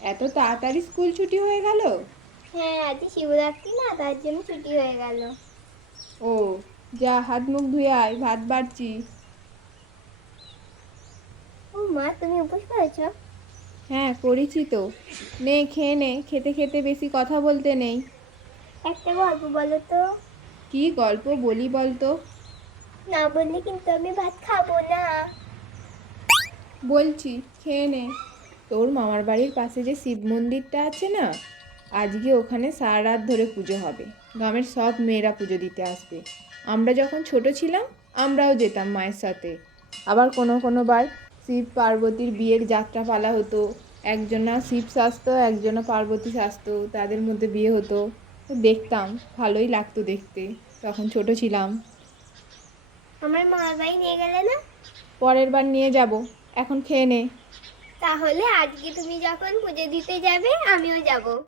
এত তাড়াতাড়ি স্কুল ছুটি হয়ে গেল? হ্যাঁ, আজ শিবরাত্রি না, তার জন্য ছুটি হয়ে গেল। ও, যা হাত মুখ ধুয়ে আয়, ভাত বাড়ছি। ও মা, তুমি উপোস করেছো? হ্যাঁ, করেছি তো। নে খেয়ে নে, খেতে খেতে বেশি কথা বলতে নেই। একটা গল্প বলো তো। কি গল্প বলি বলতো? না বললে কিন্তু আমি ভাত খাবো না। বলছি, খেয়ে নে। তোর মামার বাড়ির পাশে যে শিব মন্দিরটা আছে না, আজকে ওখানে সারা রাত ধরে পুজো হবে। গ্রামের সব মেয়েরা পুজো দিতে আসবে। আমরা যখন ছোট ছিলাম, আমরাও যেতাম মায়ের সাথে। আবার কোনো কোনো বার শিব পার্বতীর বিয়ের যাত্রা পালা হতো। একজনা শিব সাজতো, একজনা পার্বতী সাজতো, তাদের মধ্যে বিয়ে হতো। তো দেখতাম, ভালোই লাগতো দেখতে। তখন ছোট ছিলাম। আমার মামার বাড়ি নিয়ে গেলে না? পরের বার নিয়ে যাব। এখন খেয়ে নে। তাহলে আজকে তুমি যখন পুজো দিতে যাবে, আমিও যাব।